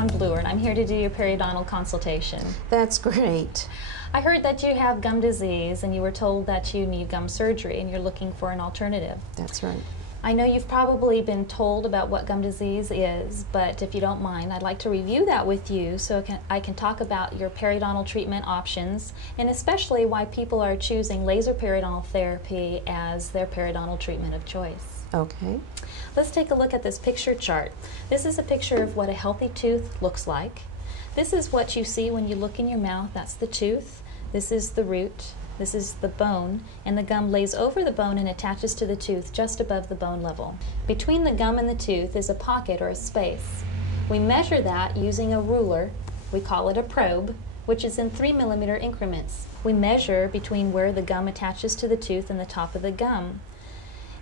Dawn Bluer, and I'm here to do your periodontal consultation. That's great. I heard that you have gum disease and you were told that you need gum surgery and you're looking for an alternative. That's right. I know you've probably been told about what gum disease is, but if you don't mind, I'd like to review that with you so I can talk about your periodontal treatment options and especially why people are choosing laser periodontal therapy as their periodontal treatment of choice. Okay. Let's take a look at this picture chart. This is a picture of what a healthy tooth looks like. This is what you see when you look in your mouth. That's the tooth. This is the root. This is the bone, and the gum lays over the bone and attaches to the tooth just above the bone level. Between the gum and the tooth is a pocket or a space. We measure that using a ruler. We call it a probe, which is in 3 millimeter increments. We measure between where the gum attaches to the tooth and the top of the gum.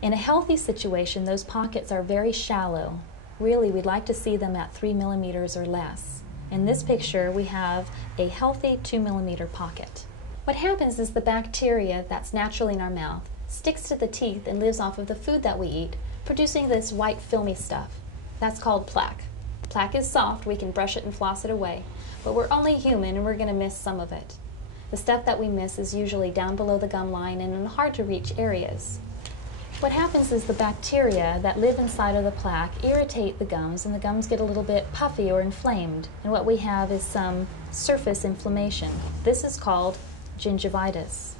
In a healthy situation, those pockets are very shallow. Really, we'd like to see them at 3 millimeters or less. In this picture, we have a healthy 2 millimeter pocket. What happens is the bacteria that's naturally in our mouth sticks to the teeth and lives off of the food that we eat, producing this white filmy stuff. That's called plaque. Plaque is soft, we can brush it and floss it away, but we're only human and we're going to miss some of it. The stuff that we miss is usually down below the gum line and in hard to reach areas. What happens is the bacteria that live inside of the plaque irritate the gums and the gums get a little bit puffy or inflamed, and what we have is some surface inflammation. This is called gingivitis.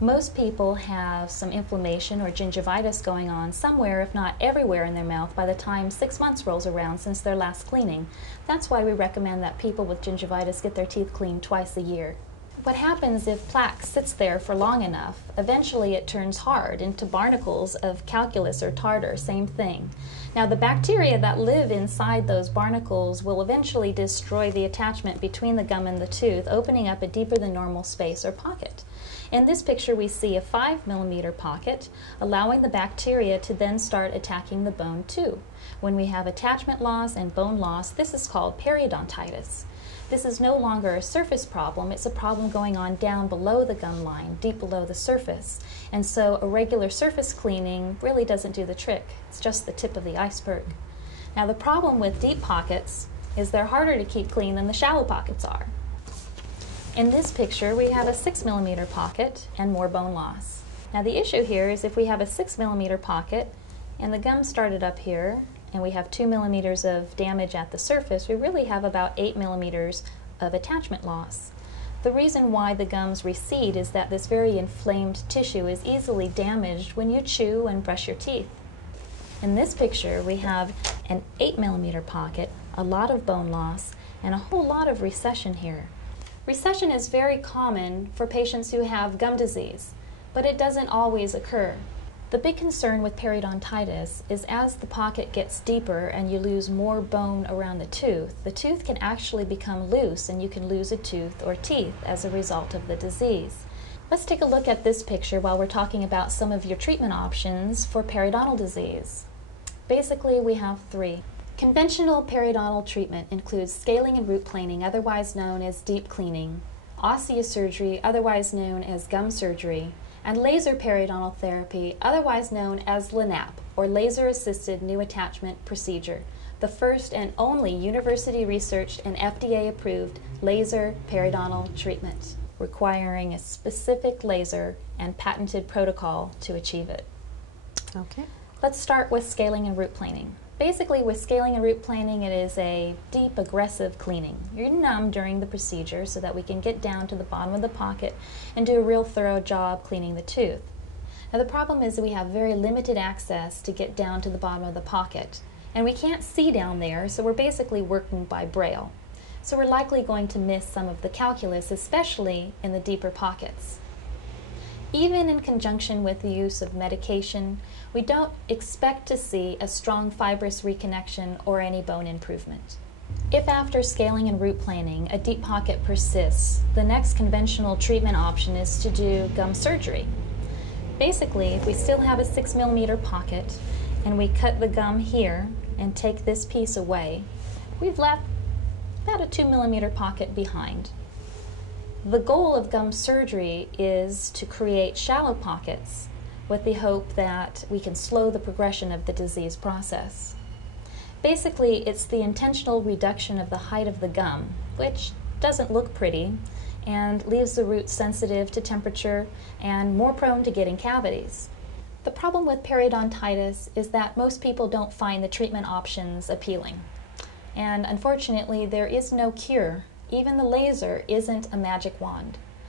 Most people have some inflammation or gingivitis going on somewhere, if not everywhere, in their mouth by the time 6 months rolls around since their last cleaning. That's why we recommend that people with gingivitis get their teeth cleaned twice a year. What happens if plaque sits there for long enough, eventually it turns hard into barnacles of calculus or tartar, same thing. Now the bacteria that live inside those barnacles will eventually destroy the attachment between the gum and the tooth, opening up a deeper than normal space or pocket. In this picture we see a 5 millimeter pocket, allowing the bacteria to then start attacking the bone too. When we have attachment loss and bone loss, this is called periodontitis. This is no longer a surface problem, it's a problem going on down below the gum line, deep below the surface. And so a regular surface cleaning really doesn't do the trick. It's just the tip of the iceberg. Now the problem with deep pockets is they're harder to keep clean than the shallow pockets are. In this picture we have a 6 millimeter pocket and more bone loss. Now the issue here is if we have a 6 millimeter pocket and the gum started up here, and we have 2 millimeters of damage at the surface, we really have about 8 millimeters of attachment loss. The reason why the gums recede is that this very inflamed tissue is easily damaged when you chew and brush your teeth. In this picture, we have an 8 millimeter pocket, a lot of bone loss, and a whole lot of recession here. Recession is very common for patients who have gum disease, but it doesn't always occur. The big concern with periodontitis is as the pocket gets deeper and you lose more bone around the tooth can actually become loose and you can lose a tooth or teeth as a result of the disease. Let's take a look at this picture while we're talking about some of your treatment options for periodontal disease. Basically, we have 3. Conventional periodontal treatment includes scaling and root planing, otherwise known as deep cleaning, osteosurgery, otherwise known as gum surgery, and laser periodontal therapy, otherwise known as LANAP, or laser-assisted new attachment procedure, the first and only university-researched and FDA-approved laser periodontal treatment, requiring a specific laser and patented protocol to achieve it. Okay. Let's start with scaling and root planing. Basically, with scaling and root planing, it is a deep, aggressive cleaning. You're numb during the procedure so that we can get down to the bottom of the pocket and do a real thorough job cleaning the tooth. Now, the problem is that we have very limited access to get down to the bottom of the pocket, and we can't see down there, so we're basically working by braille. So we're likely going to miss some of the calculus, especially in the deeper pockets. Even in conjunction with the use of medication, we don't expect to see a strong fibrous reconnection or any bone improvement. If after scaling and root planing a deep pocket persists, the next conventional treatment option is to do gum surgery. Basically, if we still have a 6 millimeter pocket and we cut the gum here and take this piece away, we've left about a 2 millimeter pocket behind. The goal of gum surgery is to create shallow pockets with the hope that we can slow the progression of the disease process. Basically, it's the intentional reduction of the height of the gum, which doesn't look pretty and leaves the root sensitive to temperature and more prone to getting cavities. The problem with periodontitis is that most people don't find the treatment options appealing. And unfortunately, there is no cure. Even the laser isn't a magic wand.